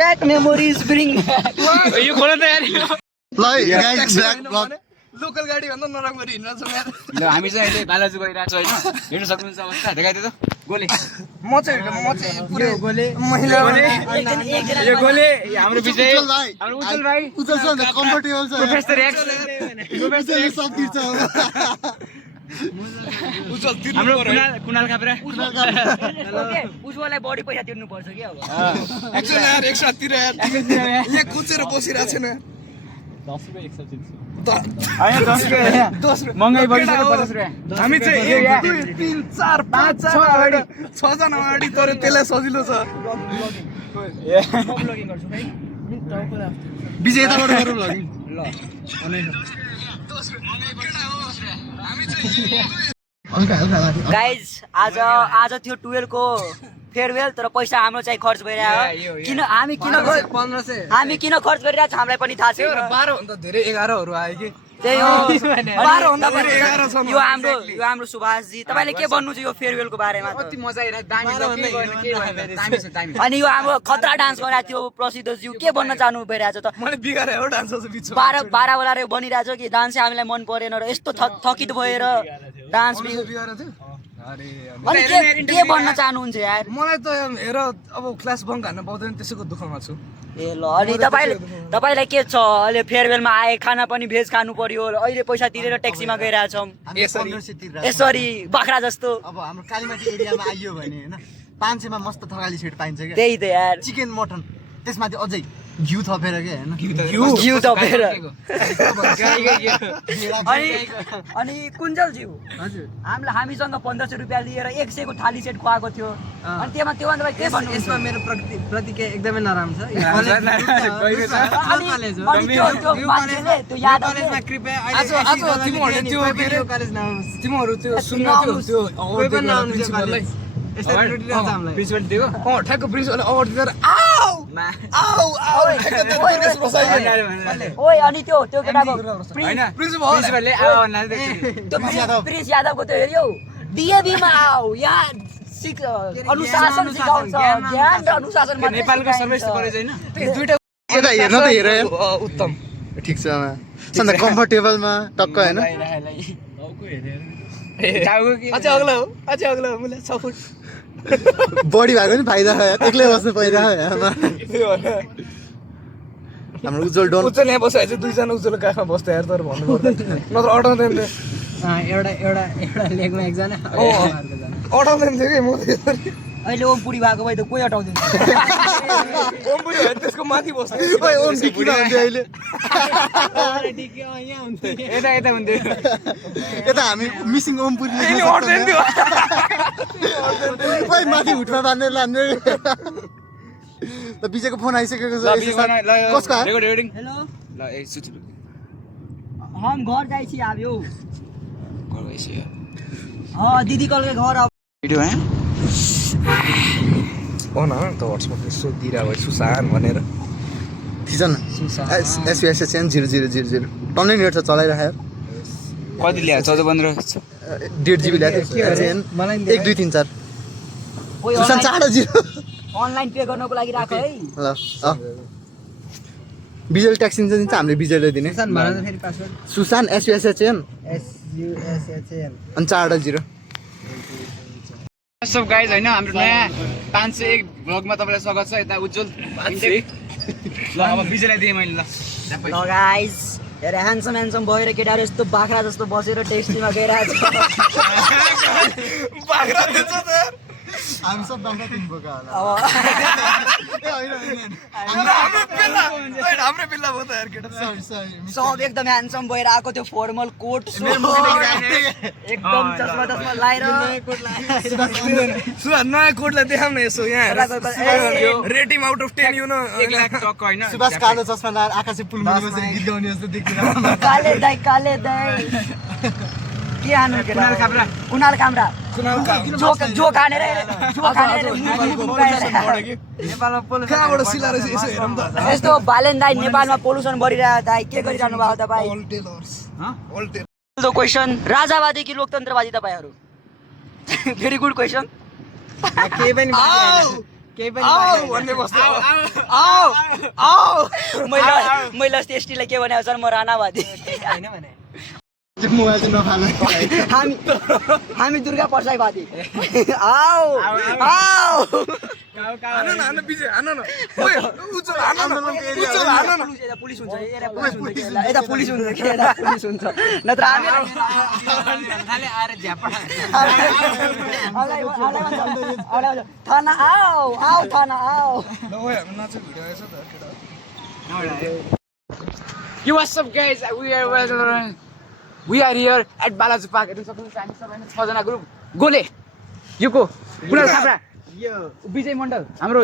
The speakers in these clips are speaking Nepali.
Back memories bring back. यो खोला त यार लोकल गाडी भन्दा नराम्रो हिँड्नु छ यार। ल हामी चाहिँ अहिले बालाजु गइरहेको छ हैन हेर्न सक्नुहुन्छ अवस्था देखाइदियो त गोले म चाहिँ पुरै गोले महिला यो गोले हाम्रो विजय हाम्रो उज्जवल भाइ उज्जवल छ भने कम्फर्टेबल छ प्रोफेसर एक्स प्रोफेसर सब तिर्छ उज्जवल तिर्नु हाम्रो पर्यो। कुनाल खापरा उज्जवललाई बढी पैसा तिर्नु पर्छ कि अब एक्स्ट्रा यार एक्स्ट्रा तिर यार। यहाँ कुचेर बसिरहेको छैन। 10 रुपैयाँ महँगाई बढिसक्यो 50 रुपैयाँ हामी चाहिँ 1 2 3 4 5 जना अगाडि 6 जना अगाडि तर त्यसलाई सजिलो छ। ब्लगिङ गर्छु भाइ विजय यताबाट गरौँ ल हल्का हल्का लाग्यो गाइज आज थियो 12 को फेयरवेल तर पैसा हाम्रो चाहिँ खर्च भइरहेको किन हामी किन 1500 हामी किन खर्च गरिरहेको छ हामीलाई पनि थाहा छैन 12 भन्दा धेरै 11 हरू आयो कि। त्यही हो 12 भन्दा धेरै 11 छ। यो हाम्रो सुभाष जी तपाईले के भन्नु छ यो फेयरवेलको बारेमा कति मजा आइरा दामी के दामी छ दामी अनि यो हाम्रो खतरा डान्स गराएको थियो प्रसिद्ध ज्यू के भन्न चाहनु भइरहेछ त मैले बिगारे हो डान्सर चाहिँ बिचमा 12 वाला बनिरहेछ कि डान्स हामीलाई मन परेन र यस्तो थकित भएर डान्स बिगारे थियो। अनि के भन्न चाहनुहुन्छ यार मलाई त हेर अब क्लास बङ्क हान्न पाउँदैन त्यसैको दुःखमा छु। ए ल अनि तपाईलाई के छ अहिले फेयरवेलमा आए खाना पनि भेज खानु पर्यो अहिले पैसा तिरेर ट्याक्सीमा गइरहेछौँ यसरी बाख्रा जस्तो अब हाम्रो कालीमाटी एरियामा आइयो भने हैन 500 मा मस्त थकाली सेट पाइन्छ के त्यही त यार चिकन मटन त्यसमाथि अझै घिउ थपेर के हैन घिउ थपेर अनि कुञ्जल ज्यू हजुर हामीसँग 1500 रुपियाँ लिएर 100 को थाली सेट खुवाएको थियो अनि त्योमा तपाईँ के भन्नु यसमा मेरो प्रतिक्रिया एकदमै नराम्रो छ कृपया आज तिमीहरूले त्यो के अरे तिमीहरू त्यो सुन्नु त्यो अवार्ड प्रिन्सिपललाई प्रिन्सिपल दिएको ठ्याक्क प्रिन्सिपलले अवार्ड दिएर आउ आउ आउ ओइ अनि त्यो केटाको हैन प्रिन्सिपल प्रिन्सिपलले आवा भन्नाले प्रिन्स यादवको त्यो हेऱ्यौ डिएबीमा आऊ यहाँ अनुशासन सिकाउँछ ज्ञान र अनुशासन नेपालको सर्वश्रेष्ठ कलेज हैन दुईटा यता हेर्न त हेर उत्तम ठीक छ सन्त कम्फर्टेबलमा टक्क हैन अझै अग्लो हो मैले 6 फुट बडी भएको नि फाइदा हो यार एक्लै बस्नु परिरहेको हाम्रो उज्जवल डोन उज्जवल यहाँ बसेको चाहिँ दुईजना उज्जवल काखमा बस्दा यार तर भन्नु पर्दैन नत्र अटाउँदैन थियो एउटा लेगमा एकजना अटाउँदैन थियो कि म अहिले ओमपुरी भएको भए त कोही अटाउँदैन ओमपुरी भयो त्यसको माथि बस्दै ओइ ओम किन हुन्थ्यो अहिले यता हुन्थ्यो यता हामी मिसिङ ओमपुरी यिनी अट्दैन थियो ओइ माथि हुटमा बाँध्ने लान्ने त विजयको फोन आइसकेको छ कसको आयो रेकर्डिङ हेलो ल ए सुति हम घर जाइ छी आबियो घर गइसी दीदी कल के घर भिडियो है भन त व्हाट्सएपमा यसो दिइरा भयो सुसान भनेर थिचन SUSSN 0000 टन्नै नेट छ चलाइराख्यो कति ल्यायो 14 15 1.5 GB ल्याएको SN 1 2 3 4 सुसान 4 अनलाइन पे गर्नको लागि राख है ल बिजल ट्याक्स दिन्छ हामीले बिजलले दिने फेरि पासवर्ड सुसान SUSSN अनि 4.0 सब गाइज हैन हाम्रो नयाँ 501 भ्लगमा तपाईलाई स्वागत छ यता उज्जवल ल अब विजयलाई दिए मैले ल ल गाइस हेर ह्यान्डसम भएर केटाहरू यस्तो बाख्रा जस्तो बसेर टेस्टीमा गइरहेको छ बाख्रा दिन्छ त यार हामी सब बाख्रा किन बोका होला अब हाम्रो बिल्ला भयो त यार केटा सब एकदम ह्यान्डसम भएर आएको थियो फर्मल कोट एकदम चस्मा लाएर सुहा नयाँ कोडलाई देखाउन यसो यहाँ rating out of 10 you know 1 lakh टक्क हैन सुभाष कालो चस्मा लाएर आकाशे पुल मुनि बसेर गीत गाउने जस्तो देखिरहेको काले दाइ के हान्नु केटा कुनाल कामरा जो खानेर कहाँबाट सिलाएर यसो हेरौँ त यस्तो भ्यालेन्टाइन नेपालमा पोल्युसन बढिरहेको दाइ के गरिरहनु भएको तपाईँ क्वेसन राजावादी कि लोकतन्त्रवादी तपाईहरू भेरी गुड क्वेसन केही पनि भन्ने बस्दै आऊ मैले अस्ति एसटीलाई के भनेको छ म राणावादी होइन भने त्यो मोबाइल चाहिँ नफाल हामी दुर्गा पर्साईवादी आओ आओ पुलिस हुन्छ यता पुलिस हुन्छ कि यता पुलिस हुन्छ नत्र हामी आएर झ्यापा थाना आओ आओ थाना आओ Yo, what's up guys? We are here at Balaji Park. हेर्नु सक्नुहुन्छ हामी सबै 6 जना ग्रुप गोले युको कुणाल थापा विजय मण्डल हाम्रो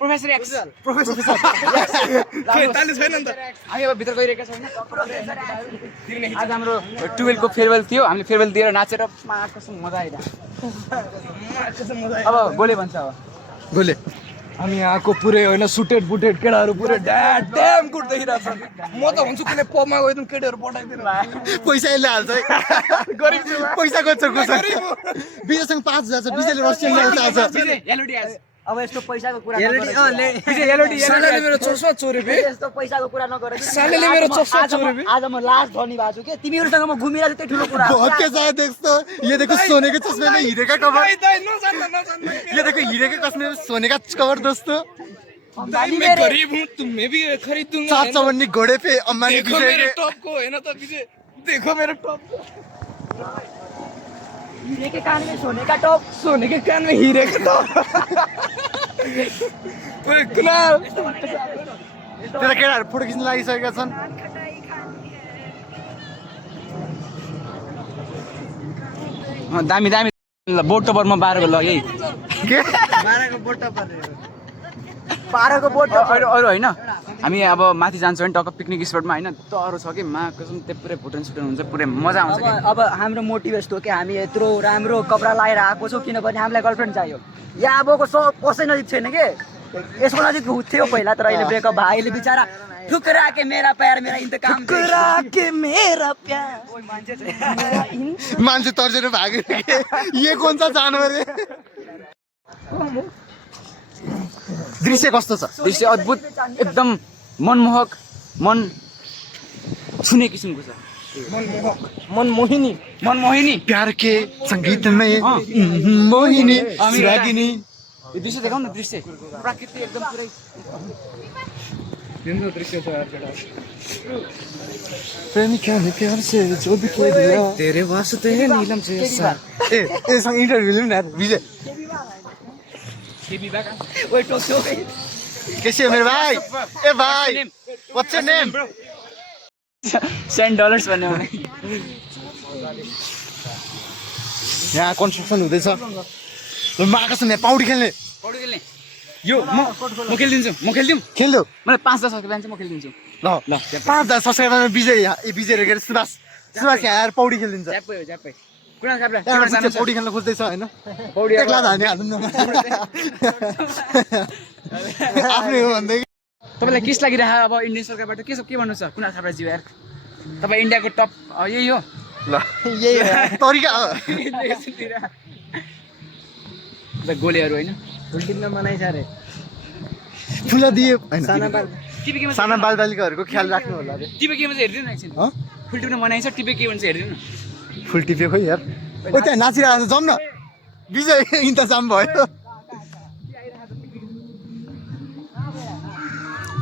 प्रोफेसर एक्स ताली छैन नि त हामी अब भित्र गइरहेका छौँ आज हाम्रो 12 को फेयरवेल थियो हामीले फेयरवेल दिएर नाचेर कसम मजा आइरहेको अब गोले भन्छ अब गोले हामी यहाँको पुरै होइन सुटेड बुटेड केटाहरू पुरै ड्याम गुड देखिरहेको छ म त भन्छु कुनै पबमा गइदिउँ केटीहरू पठाइदिएर पैसा यसले हाल्छ है गरिब छु पैसा खोज्छ विजयसँग 5,000 छ विजयले रसियन ल्याउँछ आज एलओडी आज अब यस्तो पैसाको कुरा सालेले मेरो चस्मा चोरे बे यस्तो पैसाको कुरा नगर सालेले मेरो चस्मा चोरे बे आज म लास्ट धनी भएको छु के तिमीहरूसँग म घुमिरहेको छु त्यही ठुलो कुरा हो बहुत के साथ देखो ये देखो सोने के चश्मे में हीरे का कवर नजान्दा ये देखो हीरे के चश्मे में सोने का कवर दोस्तों मैं गरीब हूँ तुम्हें भी खरीद दूंगा 751 घोड़े पे अम्बानी देखो मेरे टॉप को है ना तो विजय देखो मेरे टॉप को हीरे के कान में सोने का टॉप सोने के कान में हीरे का टॉप ओए कुणाल तेरा केटाहरु फोटो खिच्न लागिसकेका छन् दामी दामी बोट टपरमा 12 को लगे के 12 को बोट पर 12 को बोट अरू होइन हामी अब माथि जान्छौँ भने टक्क पिकनिक स्पटमा होइन तरो छ कि मा कसम त्यो पुरै भुटन सुटन हुन्छ पुरै मजा आउँछ कि अब हाम्रो मोटिभ यस्तो हो कि हामी यत्रो राम्रो कपडा लगाएर आएको छौँ किनभने हामीलाई गर्लफ्रेन्ड चाहियो यहाँ अबको कसै नजिक छैन के यसको नजिक थियो पहिला तर अहिले ब्रेकअप भयो अहिले बिचारा ठुकरा के मेरा प्यार मेरा इन्तकाम ठुकरा के मेरा प्यार मान्छे तर्सेर भाग्यो के ये कौन सा जानवर है दृश्य कस्तो छ दृश्य अद्भुत एकदम मनमोहक मन छुने किसिमको छ मनमोहिनी प्यार के संगीत में मोहिनी रागिनी यो दृश्य देखाउँ न दृश्य प्रकृति एकदम पुरै दृश्य छ यार केटा प्रेमिका ने प्यार से जो भी किया दिया तेरे वास्ते नीलम से ए सँग इन्टरभ्यु लिउँ न यार विजय ओए टोक्यो कैसे हो मेरे भाई ए भाई व्हाट्स योर नेम $100 भन्ने हो यहाँ कन्स्ट्रक्सन हुँदैछ मार्कस यहाँ पौडी खेल्ने पौडी खेल्ने यो म खेलिदिन्छु म खेलिदिउँ खेल्यो मलाई 5-10 सब्सक्राइबर चाहिँ म खेलिदिन्छु ल 5,000 सब्सक्राइबरमा विजय विजय रेगेर सुभाष यहाँ पौडी खेलिदिन्छ ज्यापै हो ज्यापै कुना खाप्रा पौडी खेल्न खोज्दैछ होइन पौडी एक्ला हाल्ने हाल्नु आफ्नै हो भन्दै तपाईँलाई किस लागिरहेको अब इन्डियन सरकारबाट के भन्नु छ कुना खाप्राज्यू यार तपाईँ इन्डियाको टप यही हो ल यही तरिका हो गोलेहरू होइन उल्टिन मनाइ छ रे ठुला दिए होइन टिपेकीमा साना बालबालिकाहरूको ख्याल राख्नु होला रे टिपेकीमा चाहिँ हेरिदिनु एकछिन फुल टिप्न मनाइन्छ टिपेकी भन्छ हेरिदिनु फुल टिपेको यार ओ त्यहाँ नाचिरहेको छ जाउँ न विजय इन्तजाम भयो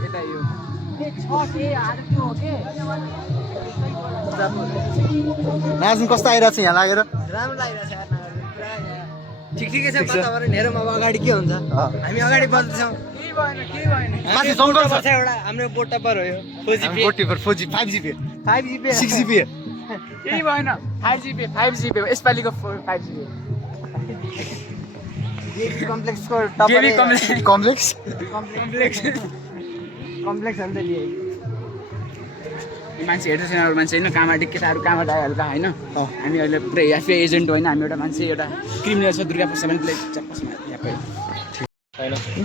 यता यो नाच्नु कस्तो आइरहेको छ यहाँ लागेर राम्रो लागिरहेछ यार ठिकै छ वातावरण हेरौँ अब अगाडि के हुन्छ हामी अगाडि बज्दैछौँ माथि जङ्गल छ एउटा हाम्रो बोट टपर हो यो फोजी 5GB 5GB 6GB केही भएन 5GB यसपालिको 5GB कम्प्लेक्सको जेबी टपर कम्प्लेक्स कम्प्लेक्स हो नि त लिए मान्छे हेर्दै छैन अरू मान्छे होइन कामाडी केटाहरू कामाड आइहाल्दा होइन हामी अहिले पुरै एफए एजेन्ट होइन हामी एउटा मान्छे एउटा क्रिमिनल छ दुर्गा प्रसाद पनि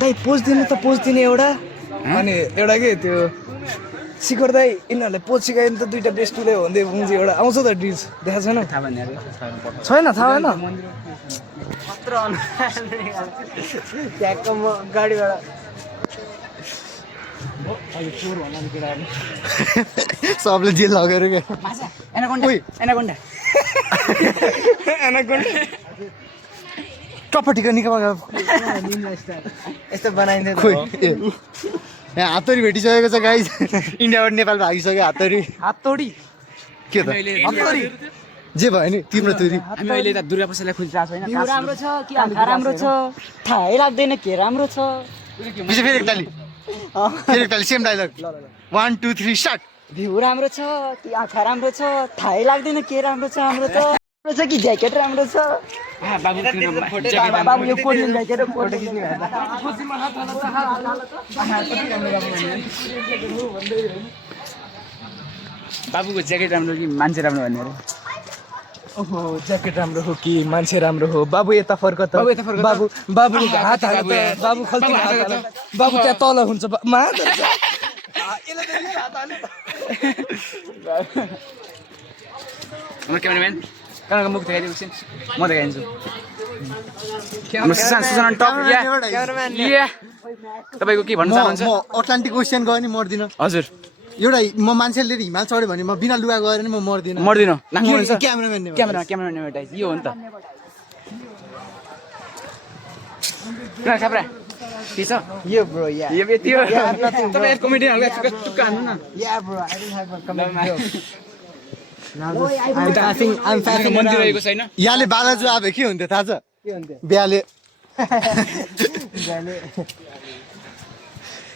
दाइ पोज दिनु त पोज दिने एउटा अनि एउटा के त्यो शिखर दाइ यिनीहरूले पोज सिकायो नि त दुईटा बेस्टुले भन्दै हुन्छ एउटा आउँछ त डिल्स देखाएको छैन थाहा भन्ने छैन थाहा भएन ट्यागको म गाडीबाट सबले जेल लगेर क्या माछा एनाकोन्डा ओइ। एनाकोन्डा टप्पटीको निकाल यस्तो बनाइँदैन खोइ यहाँ हातरी भेटिसकेको छ गाइस इन्डियाबाट नेपाल भागिसक्यो हातरी हातोडी के त हातोडी जे भयो नि तिम्रो तुरी हामी अहिले त दुर्गा पसललाई खोजिरहेको छैन भ्यू राम्रो छ कि आँखा राम्रो छ थाहै लाग्दैन के राम्रो छ पछि फेरि एकताली सेम डाइलग 1 2 3 स्टार्ट भ्यू राम्रो छ कि आँखा राम्रो छ थाहै लाग्दैन के राम्रो छ हाम्रो त राम्रो छ कि ज्याकेट राम्रो छ बाबु बाबु यो कोरियन ज्याकेट फोटो खिच्ने बाबुको ज्याकेट राम्रो कि मान्छे राम्रो भन्ने अरे ओहो ज्याकेट राम्रो हो कि मान्छे राम्रो हो बाबु यता फर्क त बाबु यता फर्क त। बाबुको हात हाल त बाबु खल्ती हात हाल बाबु त्यहाँ तल हुन्छ हाम्रो क्यामेराम्यान कहाँको मुख देखाइदियो एकछिन म देखाइदिन्छु हाम्रो सुसान टप या तपाईँको के भन्न चाहनुहुन्छ म अटलान्टिक ओसियन गयो नि मर्दिनँ हजुर एउटा म मान्छेले लिएर हिमाल चढ्यो भने म बिना लुगा गएर नि म मर्दिनँ मर्दिनँ नाङ्गो हुन्छ क्यामेराम्यान क्यामेराम्यान एडभाइस यो हो नि त खाप्रा के छ यो ब्रो या यो यति हो तपाईँ कमेडियनहरुको टुक्का हान्नु न या bro I don't have a comment I'm faffing मन्दिर around. रहेको छैन यहाँले बालाजु आवे के हुन्थ्यो थाहा छ बिहाले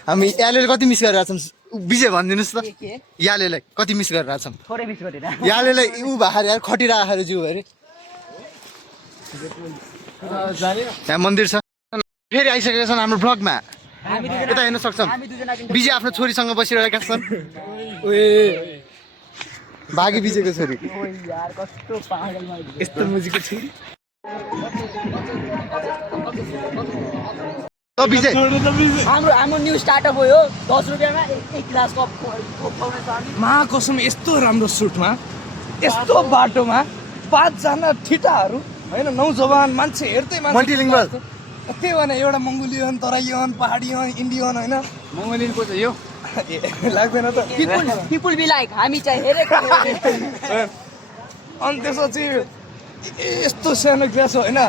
हामी याले कति मिस गरेर छौँ विजय भनिदिनुहोस् त यालेलाई कति मिस गरेर छौँ थोरै मिस गरेर यालेलाई ऊ भाएर यार खटिरहेको जिउ अरे यहाँ मन्दिर छ फेरि आइसकेका छन् हाम्रो ब्लगमा यता हेर्न सक्छौँ विजय आफ्नो छोरीसँग बसिरहेका छन् भागी विजयको छोरी यार कस्तो पागलमा यस्तो मुजिको छोरी विजय हाम्रो न्यू स्टार्टअप हो यो 10 रुपियाँमा एक गिलास कप खुवाउने छ हामी महाकसम यस्तो राम्रो सुटमा यस्तो बाटोमा 5 जना ठिटाहरू होइन नौजवान मान्छे हेर्दै मल्टिलिङ्गुअल त्यही भने एउटा मङ्गोलियन तराइयन पहाडियन इन्डियन होइन मङ्गोलियन को छ यो लाग्दैन त पिपुल बी लाइक हामी चाहिँ हेरेको अनि त्यसपछि यस्तो सानो ग्लास होइन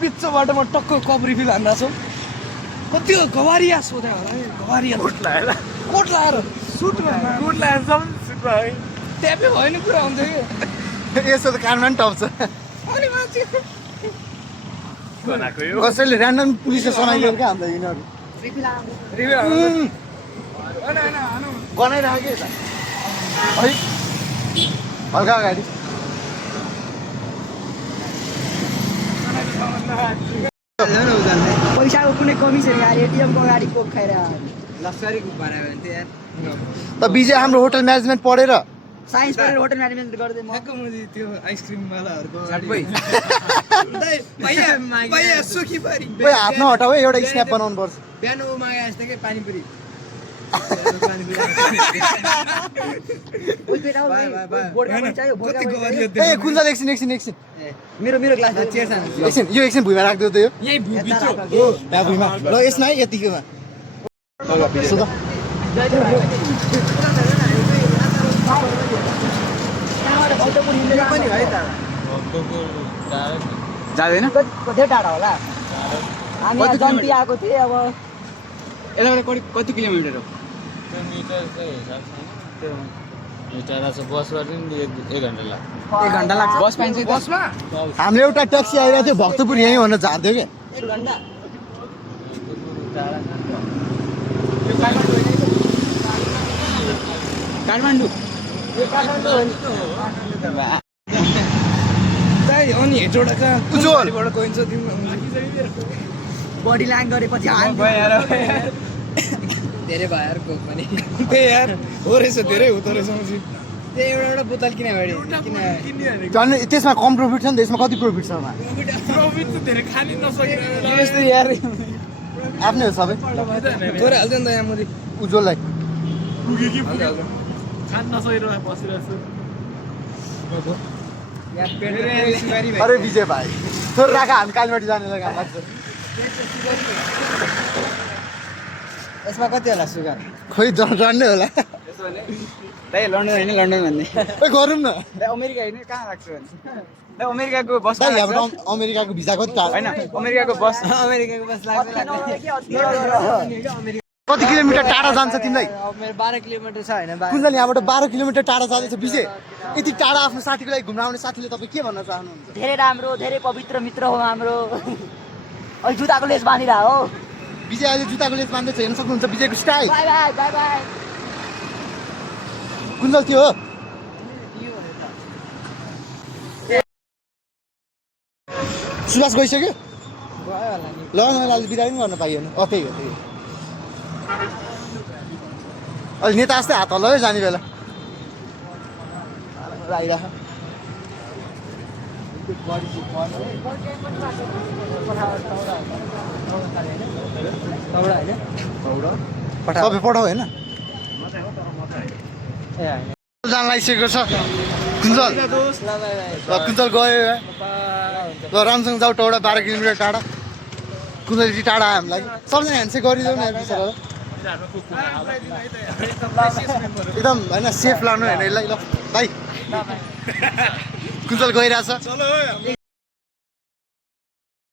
बिच बाटोमा टक्क कप रिफिल हान्दा छौँ कति हो गवारिया सोध्या होला है गवारिया कोट लाएर सुटमा कोट लाएर सुटमा है ट्यापै भयो नि कुरा हुन्थ्यो कि यसो त कानमा पनि टप्छ अनि मान्छे कसैले ऱ्यान्डम पुलिसले समाइदियो क्या हामीलाई यिनीहरू गनाइराख्यो है हल्का अगाडि पैसाको कुनै कमी छैन यार एटिएमको अगाडि कोक खाएर लस्करी बनायो भने त यार त विजय हाम्रो होटल म्यानेजमेन्ट पढेर साइन्स पढेर होटल म्यानेजमेन्ट गर्दै म त्यो आइसक्रिमवालाहरूको सुखी पारी ओए हात नहटाऊ है एउटा स्न्याप बनाउनु पर्छ बिहान ऊ मागे जस्तो के पानीपुरी कति गवारिया ए कुन्जल एकछिन मेरो ग्लास एकछिन यो एकछिन भुइँमा राखिदियो त यो यही भित्र यहाँ भुइँमा ल यसमा है यतिकोमा यसो त जाँदैन कति टाढा होला हामी यहाँ जन्ती आएको थिएँ अब यताबाट कति किलोमिटर हो एक घन्टा लाग्छ बस पाइन्छ बसमा हामीले एउटा ट्याक्सी आइरहेको थियो भक्तपुर यहीँ भन्न झार्थ्यो क्या 1 घन्टा काठमाडौँ दाइ अनि हेटौँडा कहाँ उज्जवल। बाट गइन्छ तिम्रो बडी ल्याङ गरेपछि धेरै भयो यार कोक पनि त्यही यार हो रहेछ धेरै हुँदो रहेछ पछि त्यही एउटा एउटा बोतल किन भाइ किन झन् त्यसमा कम प्रफिट छ नि त यसमा कति प्रफिट छ प्रफिट त धेरै खानै नसकेर यस्तो यार आफ्नै हो सबै थोरै हाल्छ नि त यहाँ मुरी उज्जवललाई खान नसकेर बसिरहेको छु अरे विजय भाइ थोरै राख हामी कालीमाटी जाने लाग्छ यसमा कति होला सुगर खोइ जान्ने होला दाइ लन्डन होइन लन्डन भन्ने ओइ गरौँ न दाइ अमेरिका होइन कहाँ लाग्छ भने दाइ अमेरिकाको बस दाइ हाम्रो अमेरिकाको भिजा कति होइन अमेरिकाको बस अमेरिकाको बस लाग्छ कति किलोमिटर टाढा जान्छ तिमीलाई मेरो 12 किलोमिटर छ होइन कुञ्जल यहाँबाट 12 किलोमिटर टाढा जाँदैछ विजय यति टाढा आफ्नो साथीको लागि घुम्न आउने साथीले तपाईँ के भन्न चाहनुहुन्छ धेरै राम्रो धेरै पवित्र मित्र हो हाम्रो अहिले जुत्ताको लेस बाँधिरह हो विजय अहिले जुत्ताको लेस बाँध्दैछ हेर्न सक्नुहुन्छ विजयको style bye bye bye bye Kunjal त्यो हो सुभाष गइसक्यो गयो होला नि ल मैले अहिले बिदा पनि गर्न पाइएन त्यही हो त्यही हो अहिले नेता जस्तै हात हल्लायो जाने बेला आइरह तपाईँ पठाऊ होइन जान लागिसकेको छ कुञ्जल कुञ्जल गयो ल राम्रोसँग जाऊ टौडा 12 किलोमिटर टाढा कुञ्जल यति टाढा आयो हामीलाई सबजना ह्यान्डसेक गरिदेऊ न बिचरा एकदम होइन सेफ लानु होइन यसलाई ल भाइ कुञ्जल गइरहेछ